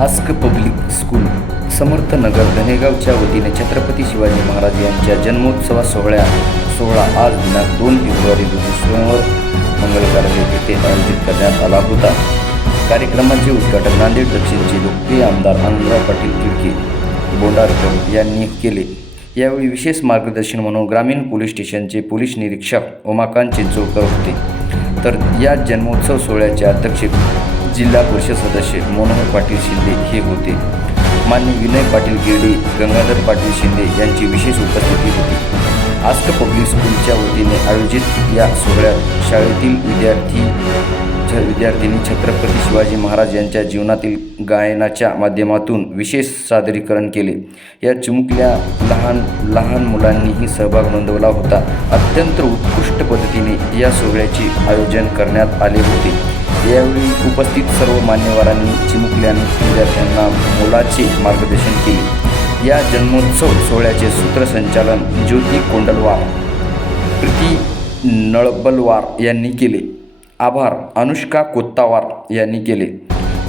Ask public school Samarth Nagar धनेगावच्या वतीने छत्रपती शिवाजी महाराज यांच्या जन्मोत्सवा सोहळ्या सोहळा आज दिनांक दोन फेब्रुवारी रोजी स्वयंवर मंगल येथे आयोजित करण्यात आला होता. कार्यक्रमाचे उद्घाटन नांदेड दक्षिणचे लोकप्रिय आमदार आनंदराव पाटील तिडके बोंडारकर यांनी केले. यावेळी विशेष मार्गदर्शन म्हणून ग्रामीण पोलीस स्टेशनचे पोलीस निरीक्षक उमाकांत चिंचोळकर होते. तर या जन्मोत्सव सोहळ्याचे अध्यक्ष जिल्हा परिषद सदस्य मनोहर पाटील शिंदे हे होते. मान्य विनय पाटील गिरडे गंगाधर पाटील शिंदे यांची विशेष उपस्थिती होती. आस्क पब्लिक स्कूलच्या वतीने आयोजित या सोहळ्यात शाळेतील विद्यार्थी छ विद्यार्थ्यांनी छत्रपती शिवाजी महाराज यांच्या जीवनातील गायनाच्या माध्यमातून विशेष सादरीकरण केले. या चुमकल्या लहान लहान मुलांनीही सहभाग नोंदवला होता. अत्यंत उत्कृष्ट पद्धतीने या सोहळ्याचे आयोजन करण्यात आले होते. यावेळी उपस्थित सर्व मान्यवरांनी चिमुकल्या विद्यार्थ्यांना मोलाचे मार्गदर्शन केले. या जन्मोत्सव सोहळ्याचे सूत्रसंचालन ज्योती कोंडलवार प्रीती नळबलवार यांनी केले. आभार अनुष्का कोत्तावार यांनी केले.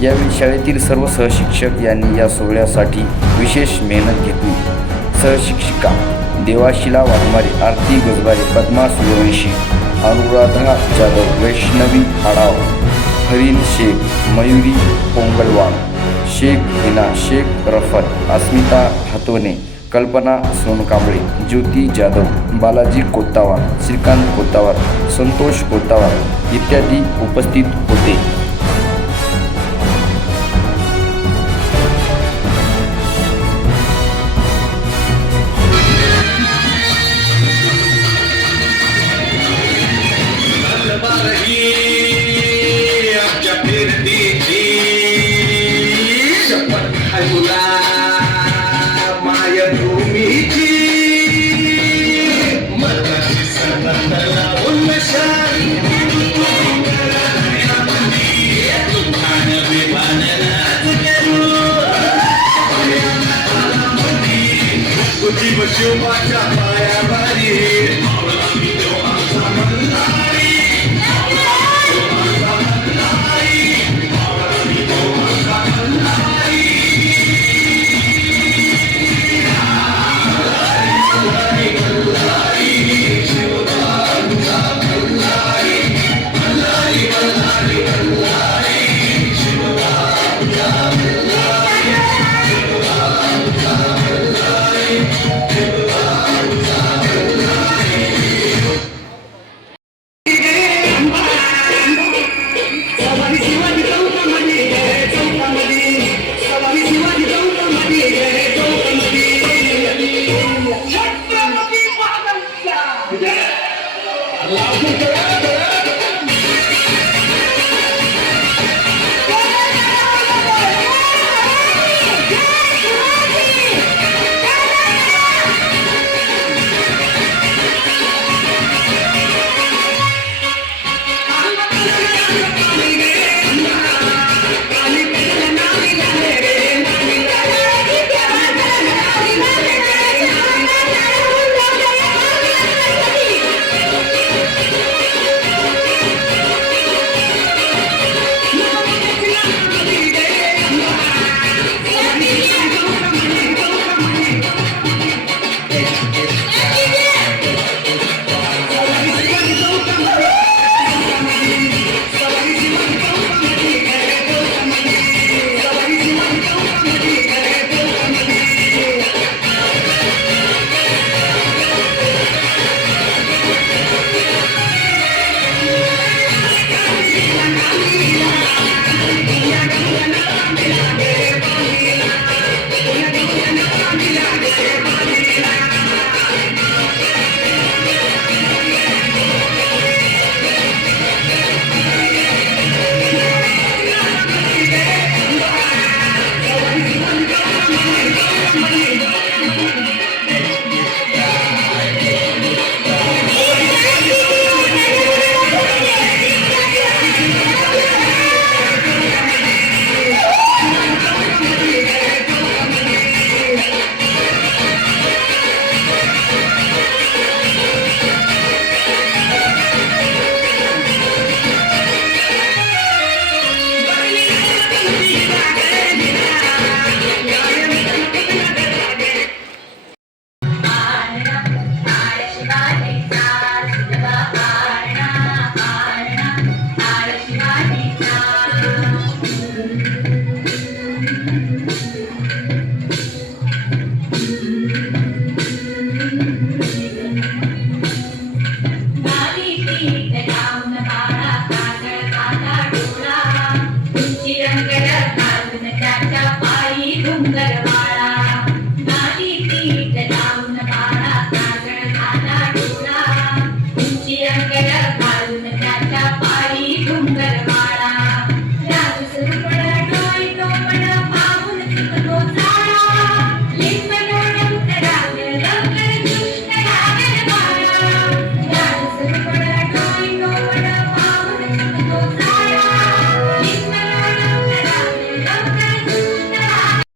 यावेळी शाळेतील सर्व सहशिक्षक यांनी या सोहळ्यासाठी विशेष मेहनत घेतली. सहशिक्षिका देवाशिला वाघमारे आरती गजबारे पद्मा सूर्यवंशी अनुराधा जाधव वैष्णवी आढाव हरीन शेख मयुरी पोंगलवाड शेख हिना शेख रफत अस्मिता हातोने कल्पना सोनकांबळे ज्योती जाधव बालाजी कोत्तावार श्रीकांत कोत्तावार संतोष कोत्तावार इत्यादी उपस्थित होते. शपथ खायुला मायभूमीची मनाची सर्वतला उन्नशाही तुफान विमाननाथ करू तुझी शिवबाच्या सवारी शिवाजी चौकामध्ये जय.